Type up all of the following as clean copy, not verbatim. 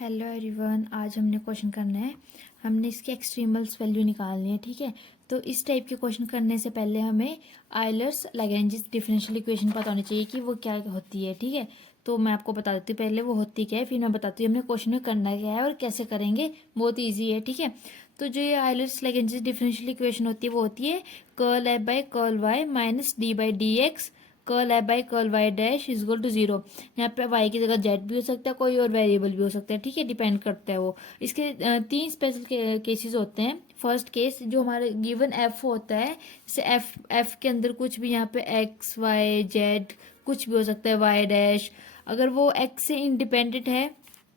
Hello everyone, आज हमने question करना है। हमने इसके एक्सट्रीमल्स वैल्यू निकालनी है। ठीक है, तो इस टाइप के क्वेश्चन करने से पहले हमें आयलर्स लैग्रेंज डिफरेंशियल इक्वेशन पता होनी चाहिए कि वो क्या होती है। ठीक है, तो मैं आपको बता देती हूँ पहले वो होती क्या है, फिर मैं बताती हूँ हमने क्वेश्चन में करना क्या है और कैसे करेंगे। बहुत ईजी है। ठीक है, तो जो ये आयलर्स लैग्रेंज डिफरेंशियल इक्वेशन होती है वो होती है curl f by curl y minus d by d x curl f by curl y dash is equal to zero. यहाँ पे वाई की जगह जेड भी हो सकता है, कोई और वेरिएबल भी हो सकता है। ठीक है, डिपेंड करता है वो। इसके तीन स्पेशल केसेस होते हैं। फर्स्ट केस जो हमारे गिवन एफ होता है, जैसे एफ के अंदर कुछ भी यहाँ पे एक्स वाई जेड कुछ भी हो सकता है, वाई डैश, अगर वो एक्स से इंडिपेंडेंट है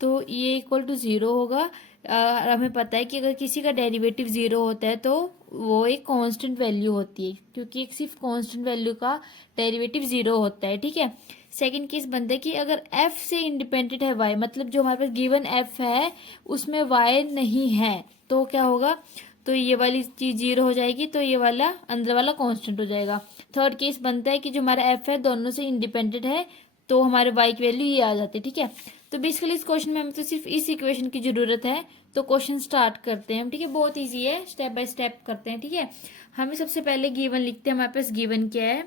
तो ये इक्वल टू जीरो होगा। हमें पता है कि अगर किसी का डेरिवेटिव जीरो होता है तो वो एक कांस्टेंट वैल्यू होती है, क्योंकि एक सिर्फ कांस्टेंट वैल्यू का डेरिवेटिव जीरो होता है। ठीक है, सेकंड केस बनता है कि अगर एफ से इंडिपेंडेंट है वाई, मतलब जो हमारे पास गिवन एफ है उसमें वाई नहीं है, तो क्या होगा, तो ये वाली चीज जीरो हो जाएगी, तो ये वाला अंदर वाला कांस्टेंट हो जाएगा। थर्ड केस बनता है कि जो हमारा एफ है दोनों से इंडिपेंडेंट है, तो हमारे वाई की वैल्यू ये आ जाती है। ठीक है, तो बेसिकली इस क्वेश्चन में हमें तो सिर्फ इस इक्वेशन की जरूरत है। तो क्वेश्चन स्टार्ट करते हैं हम। ठीक है, बहुत इजी है, स्टेप बाय स्टेप करते हैं। ठीक है, हमें सबसे पहले गिवन लिखते हैं। हमारे पास गिवन क्या है,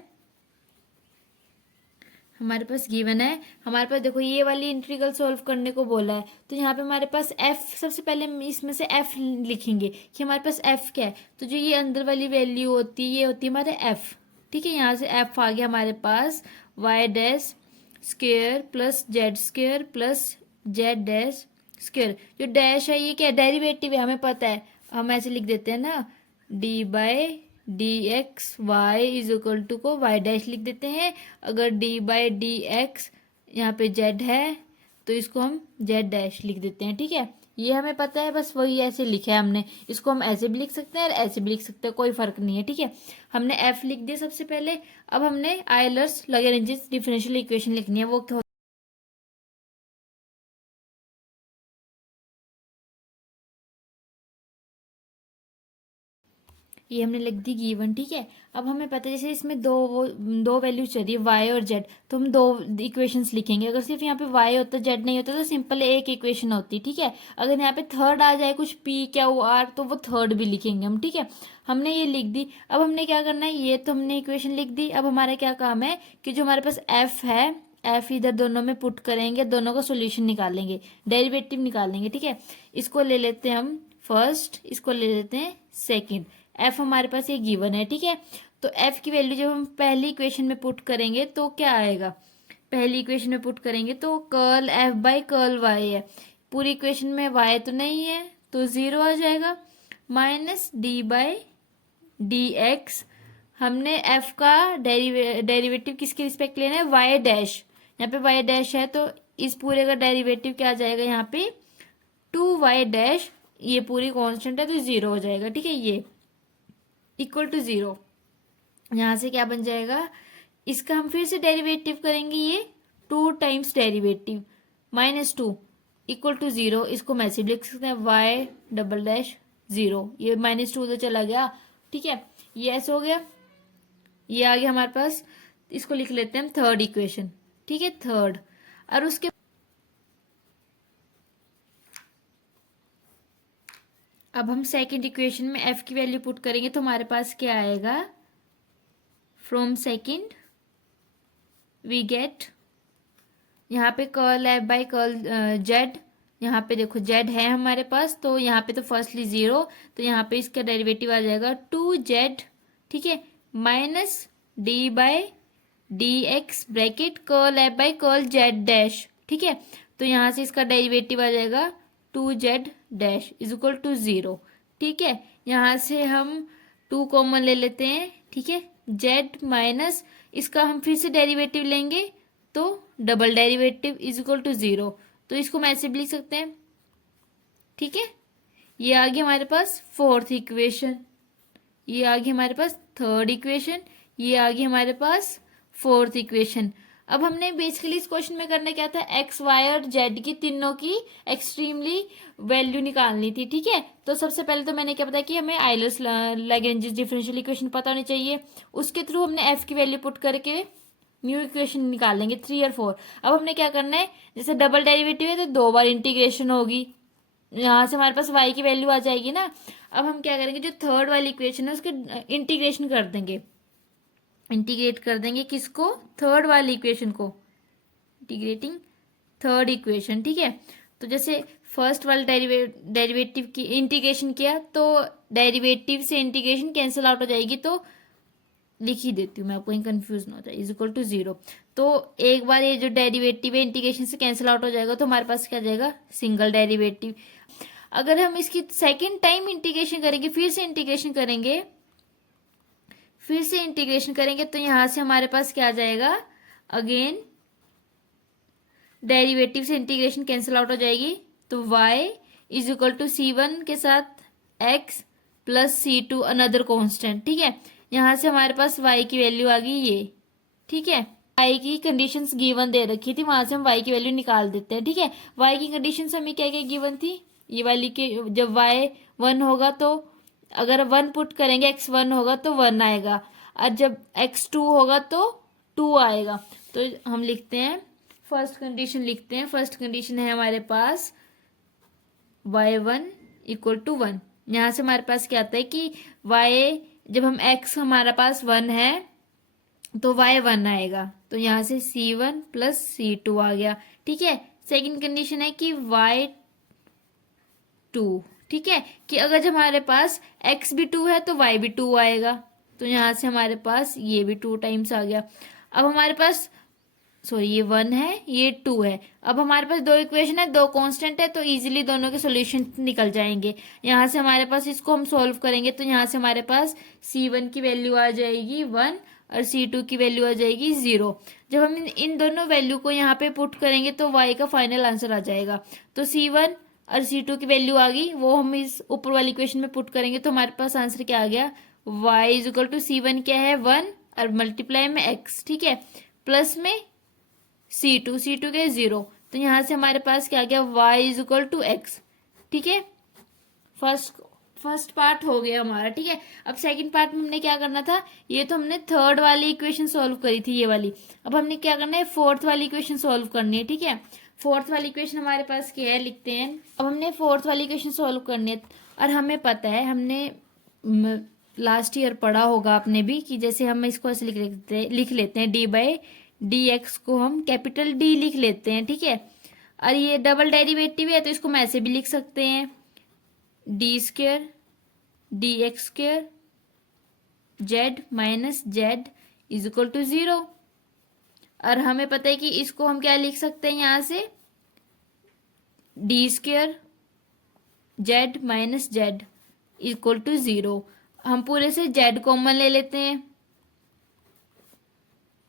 हमारे पास गिवन है, हमारे पास देखो ये वाली इंटीग्रल सॉल्व करने को बोला है, तो यहाँ पे हमारे पास एफ, सबसे पहले हम इसमें से एफ लिखेंगे कि हमारे पास एफ क्या है। तो जो ये अंदर वाली वैल्यू होती है ये होती है हमारे एफ। ठीक है, यहाँ से एफ आ गया हमारे पास y dash square plus z square plus z dash square. जो डैश है ये क्या डेरिवेटिव है, हमें पता है, हम ऐसे लिख देते हैं ना, d by d x y is equal to को वाई डैश लिख देते हैं। अगर डी बाई डी एक्स यहाँ पे जेड है तो इसको हम जेड डैश लिख देते हैं। ठीक है, ये हमें पता है, बस वही ऐसे लिखा है हमने। इसको हम ऐसे भी लिख सकते हैं और ऐसे भी लिख सकते हैं, कोई फर्क नहीं है। ठीक है, हमने एफ लिख दिया सबसे पहले। अब हमने आयलर्स लैग्रेंज डिफरेंशियल इक्वेशन लिखनी है। वो क्या, ये हमने लिख दी गिवन। ठीक है, अब हमें पता है जैसे इसमें दो वैल्यूज चाहिए वाई और जेड, तो हम दो इक्वेशंस लिखेंगे। अगर सिर्फ यहाँ पे वाई होता जेड नहीं होता तो सिंपल एक इक्वेशन होती। ठीक है, अगर यहाँ पे थर्ड आ जाए कुछ पी क्या ओ आर तो वो थर्ड भी लिखेंगे हम। ठीक है, हमने ये लिख दी। अब हमने क्या करना है, ये तो हमने इक्वेशन लिख दी। अब हमारा क्या काम है कि जो हमारे पास एफ है, एफ इधर दोनों में पुट करेंगे, दोनों का सोल्यूशन निकालेंगे, डेरिवेटिव निकालेंगे। ठीक है, इसको ले लेते हैं हम फर्स्ट, इसको ले लेते हैं सेकेंड। एफ हमारे पास ये गिवन है। ठीक है, तो एफ की वैल्यू जब हम पहली इक्वेशन में पुट करेंगे तो क्या आएगा, पहली इक्वेशन में पुट करेंगे तो curl f by curl y है। पूरी इक्वेशन में वाई तो नहीं है तो जीरो आ जाएगा, minus d by d x. हमने एफ का डेरिवेटिव किसके रिस्पेक्ट लेना है, वाई डैश। यहाँ पे वाई डैश है तो इस पूरे का डेरिवेटिव क्या आ जाएगा, यहाँ पे टू वाई डैश, ये पूरी कांस्टेंट है तो जीरो हो जाएगा। ठीक है, ये इक्वल टू जीरो। यहां से क्या बन जाएगा, इसका हम फिर से डेरिवेटिव करेंगे, ये two times derivative minus two equal to zero. इसको हम ऐसे लिख सकते हैं वाई डबल डैश जीरो, ये माइनस टू उधर चला गया। ठीक है, ये ऐसे हो गया, ये आ गया हमारे पास। इसको लिख लेते हैं हम थर्ड इक्वेशन। ठीक है, थर्ड। और उसके अब हम सेकंड इक्वेशन में एफ की वैल्यू पुट करेंगे तो हमारे पास क्या आएगा, फ्रॉम सेकंड वी गेट, यहाँ पे curl f by curl Z, यहाँ पे देखो जेड है हमारे पास, तो यहाँ पे तो फर्स्टली जीरो, तो यहाँ पे इसका डेरिवेटिव आ जाएगा टू जेड। ठीक है, minus d by d x bracket curl f by curl z dash. ठीक है, तो यहाँ से इसका डेरिवेटिव आ जाएगा two z dash is equal to zero. ठीक है, यहाँ से हम टू कॉमन ले लेते हैं। ठीक है, जेड माइनस इसका हम फिर से डेरिवेटिव लेंगे तो double derivative is equal to zero, तो इसको हम ऐसे भी लिख सकते हैं। ठीक है, ये आ गया हमारे पास फोर्थ इक्वेशन, ये आ गई हमारे पास थर्ड इक्वेशन, ये आ गई हमारे पास फोर्थ इक्वेशन। अब हमने बेसिकली इस क्वेश्चन में करना क्या था, एक्स वाई और जेड की तीनों की एक्सट्रीमली वैल्यू निकालनी थी। ठीक है, तो सबसे पहले तो मैंने क्या बताया कि हमें आयलर्स लैग्रेंज डिफरेंशियल इक्वेशन पता होनी चाहिए। उसके थ्रू हमने एफ की वैल्यू पुट करके न्यू इक्वेशन निकाल लेंगे 3 और 4। अब हमने क्या करना है, जैसे डबल डेरिवेटिव है तो 2 बार इंटीग्रेशन होगी, यहाँ से हमारे पास y की वैल्यू आ जाएगी ना। अब हम क्या करेंगे, जो थर्ड वाली इक्वेशन है उसके इंटीग्रेशन कर देंगे, इंटीग्रेट कर देंगे किसको, थर्ड वाली इक्वेशन को, इंटीग्रेटिंग थर्ड इक्वेशन, ठीक है। तो जैसे फर्स्ट वाले डेरिवेटिव की इंटीग्रेशन किया तो डेरिवेटिव से इंटीग्रेशन कैंसिल आउट हो जाएगी, तो लिख ही देती हूँ मैं, आपको कहीं कंफ्यूज ना हो जाए, इज इक्वल टू 0। तो एक बार ये जो डेरिवेटिव है इंटीग्रेशन से कैंसिल आउट हो जाएगा, तो हमारे पास क्या जाएगा, सिंगल डेरिवेटिव। अगर हम इसकी सेकेंड टाइम इंटीग्रेशन करेंगे, फिर से इंटीग्रेशन करेंगे, फिर से इंटीग्रेशन करेंगे, तो यहां से हमारे पास क्या आ जाएगा, अगेन डेरिवेटिव से इंटीग्रेशन कैंसिल आउट हो जाएगी, तो y is equal to c1 के साथ x plus c2 another constant, ठीक है। यहां से हमारे पास y की वैल्यू आ गई ये, ठीक है। y की कंडीशंस गिवन दे रखी थी, वहां से हम y की वैल्यू निकाल देते हैं, ठीक है। y की कंडीशंस हमें क्या क्या गिवन थी, ये वाली के जब y 1 होगा तो अगर 1 पुट करेंगे, x 1 होगा तो 1 आएगा, और जब x 2 होगा तो 2 आएगा। तो हम लिखते हैं फर्स्ट कंडीशन, लिखते हैं फर्स्ट कंडीशन है हमारे पास y1 इक्वल टू 1। यहाँ से हमारे पास क्या आता है कि y जब हम x हमारा पास 1 है तो y 1 आएगा, तो यहाँ से c1 प्लस c2 आ गया, ठीक है। सेकंड कंडीशन है कि y 2, ठीक है, कि अगर जब हमारे पास x भी 2 है तो y भी 2 आएगा, तो यहाँ से हमारे पास ये भी 2 टाइम्स आ गया। अब हमारे पास सॉरी ये 1 है, ये 2 है। अब हमारे पास दो इक्वेशन है, दो कांस्टेंट है, तो इजीली दोनों के सॉल्यूशन निकल जाएंगे। यहाँ से हमारे पास इसको हम सॉल्व करेंगे, तो यहाँ से हमारे पास c1 की वैल्यू आ जाएगी 1 और c2 की वैल्यू आ जाएगी 0। जब हम इन दोनों वैल्यू को यहाँ पे पुट करेंगे तो y का फाइनल आंसर आ जाएगा। तो c1 और c2 की वैल्यू आ गई, वो हम इस ऊपर वाली इक्वेशन में पुट करेंगे, तो हमारे पास आंसर क्या आ गया, y is equal to c1 क्या है 1 और मल्टीप्लाई में x, ठीक है, प्लस में c2 के 0। तो यहाँ से हमारे पास क्या आ गया, y is equal to x, ठीक है। फर्स्ट पार्ट हो गया हमारा, ठीक है। अब सेकंड पार्ट में हमने क्या करना था, ये तो हमने थर्ड वाली इक्वेशन सॉल्व करी थी, ये वाली। अब हमने क्या करना है, फोर्थ वाली इक्वेशन सॉल्व करनी है, ठीक है। फोर्थ वाली इक्वेशन हमारे पास क्या है, लिखते हैं। अब हमने फोर्थ वाली इक्वेशन सॉल्व करनी है, और हमें पता है, हमने लास्ट ईयर पढ़ा होगा आपने भी, कि जैसे हम इसको ऐसे लिख लेते हैं डी बाई डी एक्स को हम कैपिटल डी लिख लेते हैं, ठीक है। और ये डबल डेरिवेटिव है तो इसको हम ऐसे भी लिख सकते हैं, d square d x square Z minus z is equal to 0। और हमें पता है कि इसको हम क्या लिख सकते हैं, यहां से D square Z minus Z equal to 0। हम पूरे से जेड कॉमन ले लेते हैं,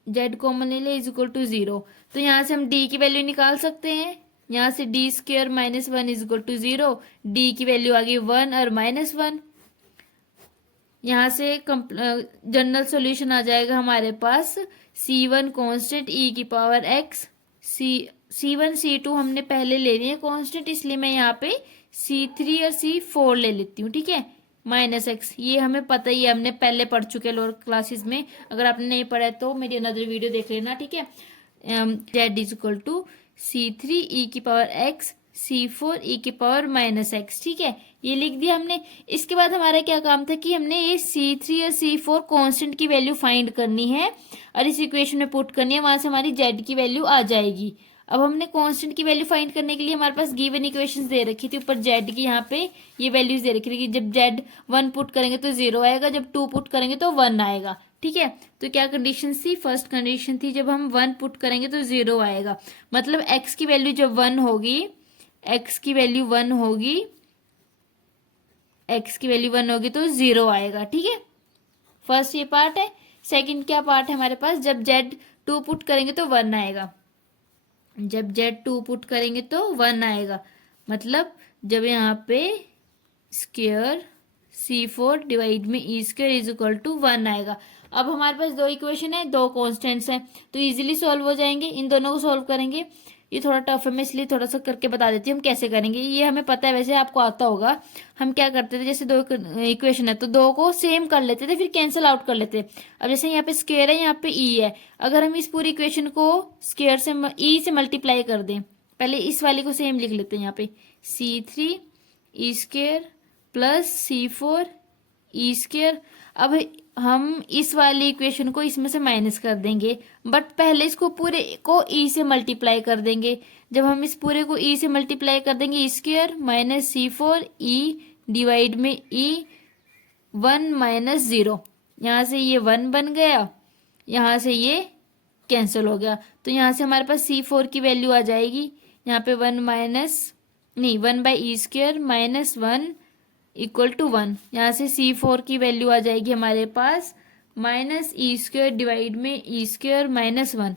जेड कॉमन ले ले इज इक्वल टू 0। तो यहाँ से हम डी की वैल्यू निकाल सकते हैं, यहाँ से D square minus 1 is equal to 0, D की वैल्यू आ गई 1 और माइनस 1। यहाँ से जनरल सॉल्यूशन आ जाएगा हमारे पास c1 कांस्टेंट e की पावर x, c1 c2 हमने पहले ले लिए कांस्टेंट, इसलिए मैं यहाँ पे c3 और c4 ले लेती हूँ, ठीक है, माइनस एक्स। ये हमें पता ही है, हमने पहले पढ़ चुके लोअर क्लासेस में, अगर आपने नहीं पढ़ा है तो मेरी अनदर वीडियो देख लेना, ठीक है। Z is equal to c3 E की पावर x c4 ई की पावर माइनस एक्स, ठीक है, ये लिख दिया हमने। इसके बाद हमारा क्या काम था कि हमने ये c3 और c4 कांस्टेंट की वैल्यू फाइंड करनी है और इस इक्वेशन में पुट करनी है, वहां से हमारी z की वैल्यू आ जाएगी। अब हमने कांस्टेंट की वैल्यू फाइंड करने के लिए हमारे पास गिवन इक्वेशंस दे रखी थी, ऊपर z की यहाँ पे ये वैल्यूज दे रखी थी कि जब z 1 पुट करेंगे तो 0 आएगा, जब 2 पुट करेंगे तो 1 आएगा, ठीक है। तो क्या कंडीशन थी, फर्स्ट कंडीशन थी जब हम 1 पुट करेंगे तो 0 आएगा, मतलब x की वैल्यू जब 1 होगी, x की वैल्यू 1 होगी, x की वैल्यू 1 होगी तो 0 आएगा, ठीक है। फर्स्ट ये पार्ट है। सेकंड क्या पार्ट है हमारे पास, जब z 2 पुट करेंगे तो 1 आएगा, जब z 2 पुट करेंगे तो 1 आएगा, मतलब जब यहाँ पे स्क्वायर c4 डिवाइड में E square is equal to 1 आएगा। अब हमारे पास दो इक्वेशन है, दो कॉन्स्टेंट्स हैं, तो इजीली सॉल्व हो जाएंगे। इन दोनों को सॉल्व करेंगे, ये थोड़ा टफ है, मैं इसलिए थोड़ा सा करके बता देती हूँ हम कैसे करेंगे। ये हमें पता है, वैसे आपको आता होगा। हम क्या करते थे, जैसे दो इक्वेशन है तो दो को सेम कर लेते थे, फिर कैंसिल आउट कर लेते। अब जैसे यहाँ पे स्क्वायर है, यहाँ पे ई है, अगर हम इस पूरी इक्वेशन को स्क्वायर से ई से मल्टीप्लाई कर दें, पहले इस वाली को सेम लिख लेते हैं यहाँ पे, C3 E square plus C4 E square. अब हम इस वाली इक्वेशन को इसमें से माइनस कर देंगे, बट पहले इसको पूरे को ई से मल्टीप्लाई कर देंगे। जब हम इस पूरे को ई से मल्टीप्लाई कर देंगे, e square minus C4 e divide में ई 1 माइनस 0, यहाँ से ये 1 बन गया, यहाँ से ये कैंसिल हो गया। तो यहाँ से हमारे पास C4 की वैल्यू आ जाएगी, यहाँ पे 1 by E square minus 1 equal to 1। यहाँ से C4 की वैल्यू आ जाएगी हमारे पास माइनस ई स्क्वायर डिवाइड में ई स्क्वायर माइनस 1।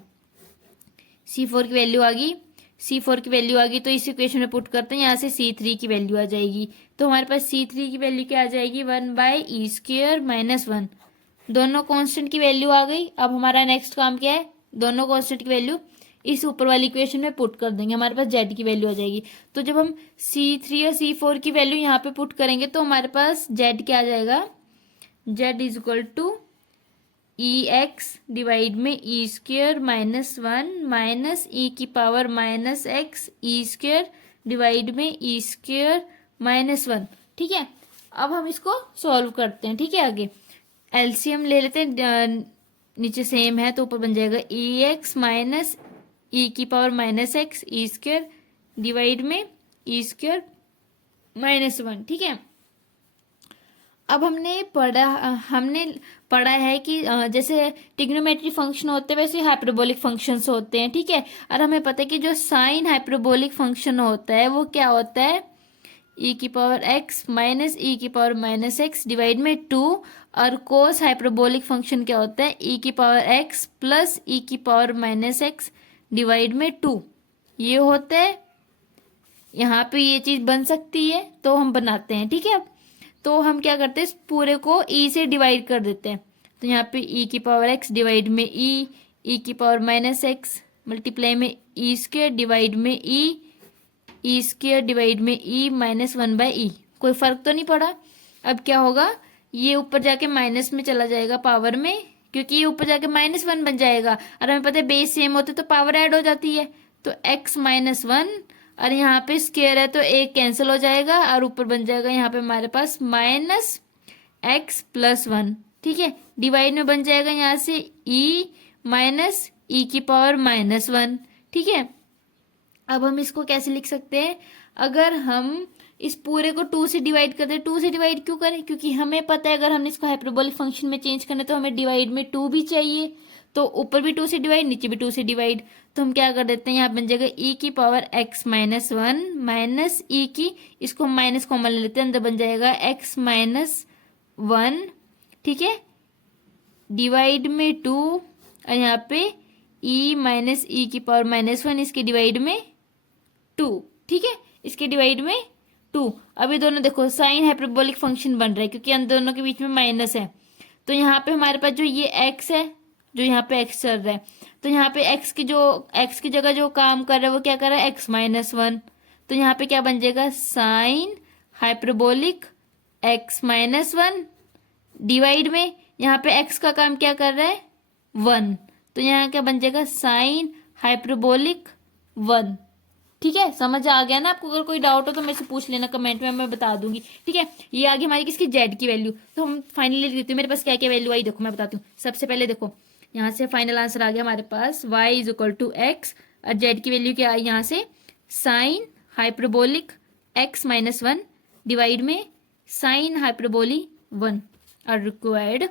C4 की वैल्यू आ गई, C4 की वैल्यू आ गई तो इस इक्वेशन में पुट करते हैं, यहाँ से C3 की वैल्यू आ जाएगी। तो हमारे पास C3 की वैल्यू क्या आ जाएगी, 1 बाई ई स्क्वायर माइनस 1। दोनों कांस्टेंट की वैल्यू आ गई। अब हमारा नेक्स्ट काम क्या है, दोनों कांस्टेंट की वैल्यू इस ऊपर वाली इक्वेशन में पुट कर देंगे, हमारे पास Z की वैल्यू आ जाएगी। तो जब हम C3 और C4 की वैल्यू यहाँ पे पुट करेंगे तो हमारे पास Z क्या आ जाएगा, Z is equal to E X divide में E square minus 1 minus E की power minus X E square divide में ई स्क्वायर माइनस 1। ठीक है, अब हम इसको सॉल्व करते हैं। ठीक है, आगे एलसीएम ले लेते हैं, नीचे सेम है तो ऊपर बन जाएगा ई एक्स माइनस ई की power minus X E square divide में ई स्क्वायर माइनस 1। ठीक है, अब हमने पढ़ा है कि जैसे ट्रिग्नोमेट्री फंक्शन होते हैं वैसे हाइपरबोलिक फंक्शंस होते हैं। ठीक है, और हमें पता है कि जो साइन हाइपरबोलिक फंक्शन होता है वो क्या होता है, ई की पावर एक्स माइनस ई की पावर माइनस एक्स डिवाइड में 2। और कोस हाइपरबोलिक फंक्शन क्या होता है, ई की पावर एक्स प्लस ई की पावर माइनस एक्स डिवाइड में 2। ये होता है, यहाँ पे ये चीज बन सकती है तो हम बनाते हैं। ठीक है, तो हम क्या करते हैं, इस पूरे को ई से डिवाइड कर देते हैं। तो यहाँ पे ई की पावर एक्स डिवाइड में ई की पावर माइनस एक्स मल्टीप्लाई में ई स्क्वायर डिवाइड में ई स्क्वायर डिवाइड में ई माइनस 1 बाई ई। कोई फर्क तो नहीं पड़ा। अब क्या होगा, ये ऊपर जाके माइनस में चला जाएगा पावर में, क्योंकि ये ऊपर जाके माइनस 1 बन जाएगा। और हमें पता है बेस सेम होते तो पावर ऐड हो जाती है, तो x माइनस 1 और यहाँ पे स्क्वायर है तो एक कैंसिल हो जाएगा और ऊपर बन जाएगा यहाँ पे हमारे पास माइनस एक्स प्लस 1। ठीक है, डिवाइड में बन जाएगा यहाँ से e माइनस ई की पावर माइनस 1। ठीक है, अब हम इसको कैसे लिख सकते हैं, अगर हम इस पूरे को 2 से डिवाइड कर दे। 2 से डिवाइड क्यों करें, क्योंकि हमें पता है अगर हमने इसको हाइपरबोलिक फंक्शन में चेंज करना है तो हमें डिवाइड में 2 भी चाहिए। तो ऊपर भी 2 से डिवाइड, नीचे भी 2 से डिवाइड। तो हम क्या कर देते हैं, यहाँ बन जाएगा ई की power x minus 1 minus E की, इसको माइनस कॉमन ले लेते हैं, अंदर बन जाएगा एक्स माइनस 1। ठीक है, डिवाइड में 2 और यहाँ पे ई माइनस ई की पावर माइनस 1, इसके डिवाइड में 2। ठीक है, इसके डिवाइड में 2। अभी दोनों देखो साइन हाइपरबोलिक फंक्शन बन रहा है क्योंकि इन दोनों के बीच में माइनस है। तो यहाँ पे हमारे पास जो ये x है, जो यहाँ पे x चल रहा है, तो यहाँ पे x की जगह जो काम कर रहा है वो क्या कर रहा है, x माइनस 1। तो यहाँ पे क्या बन जाएगा, sign hyperbolic x minus 1 divide में यहाँ पे x का काम क्या कर रहा है, 1। तो यहाँ क्या बन जाएगा, साइन हाइपरबोलिक 1। ठीक है, समझ आ गया ना आपको। अगर कोई डाउट हो तो मेरे से पूछ लेना कमेंट में, मैं बता दूंगी। ठीक है, ये आगे हमारी किसकी, जेड की वैल्यू। तो हम फाइनली लिख देते हैं, मेरे पास क्या क्या वैल्यू आई देखो मैं बताती हूँ। सबसे पहले देखो यहाँ से फाइनल आंसर आ गया हमारे पास, y is equal to X और जेड की वैल्यू क्या आई यहाँ से, sine hyperbolic x minus 1 divide में साइन हाइपरबोली 1 और रिक्वायर्ड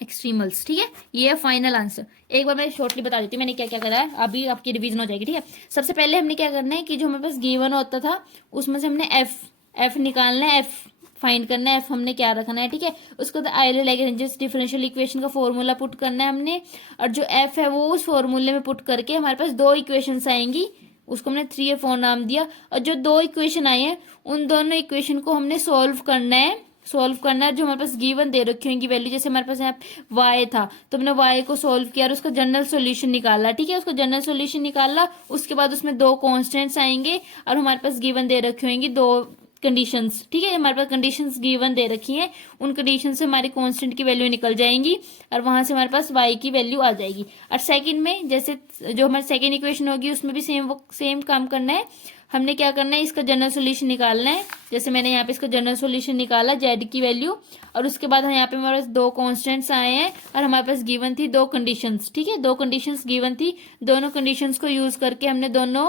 एक्सट्रीमल्स। ठीक है, ये है फाइनल आंसर। एक बार मैं शॉर्टली बता देती हूँ मैंने क्या क्या करा है, अभी आपकी रिवीजन हो जाएगी। ठीक है, सबसे पहले हमने क्या करना है कि जो हमारे पास गिवन होता था उसमें से हमने एफ निकालना है, एफ फाइंड करना है, एफ हमने क्या रखना है। ठीक है, उसके बाद आयलर लैग्रेंज डिफरेंशियल इक्वेशन का फॉर्मूला पुट करना है हमने, और जो एफ है वो उस फॉर्मूले में पुट करके हमारे पास 2 इक्वेशंस आएंगी, उसको हमने 3 या 4 नाम दिया। और जो 2 इक्वेशन आई है उन दोनों इक्वेशन को हमने सोल्व करना है। सॉल्व करना है। जो हमारे पास गिवन दे रखी होंगी वैल्यू, जैसे हमारे पास यहाँ y था तो हमने y को सॉल्व किया और उसका जनरल सॉल्यूशन निकाला, ठीक है। उसका जनरल सॉल्यूशन निकाला, उसके बाद उसमें दो कांस्टेंट्स आएंगे और हमारे पास गिवन दे रखी होंगी दो कंडीशंस, ठीक है। हमारे पास कंडीशंस गिवन दे रखी हैं, उन कंडीशन से हमारी कांस्टेंट की वैल्यू निकल जाएंगी और वहां से हमारे पास y की वैल्यू आ जाएगी। और सेकंड में जैसे जो हमारी सेकंड इक्वेशन होगी उसमें भी सेम काम करना है। हमने क्या करना है, इसका जनरल सॉल्यूशन निकालना है। जैसे मैंने यहाँ पे इसका जनरल सॉल्यूशन निकाला z की वैल्यू, और उसके बाद यहाँ पे हमारे पास दो कांस्टेंट्स आए हैं और हमारे पास गिवन थी दो कंडीशंस, ठीक है। दो कंडीशंस गिवन थी, दोनों कंडीशंस को यूज करके हमने दोनों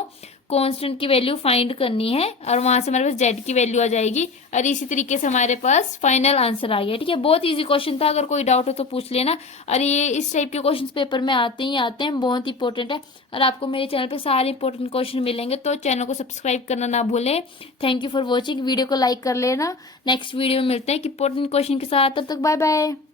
कांस्टेंट की वैल्यू फाइंड करनी है और वहां से हमारे पास z की वैल्यू आ जाएगी और इसी तरीके से हमारे पास फाइनल आंसर आ गया, ठीक है। बहुत इजी क्वेश्चन था, अगर कोई डाउट हो तो पूछ लेना। और ये इस टाइप के क्वेश्चन पेपर में आते ही आते हैं, बहुत इंपॉर्टेंट है। और आपको मेरे चैनल पे सारे इंपॉर्टेंट क्वेश्चन मिलेंगे, तो चैनल को सब्सक्राइब करना ना भूलें। Thank you for watching, video को लाइक कर लेना। नेक्स्ट वीडियो में मिलते हैं इंपॉर्टेंट क्वेश्चन के साथ, तब तक बाय बाय।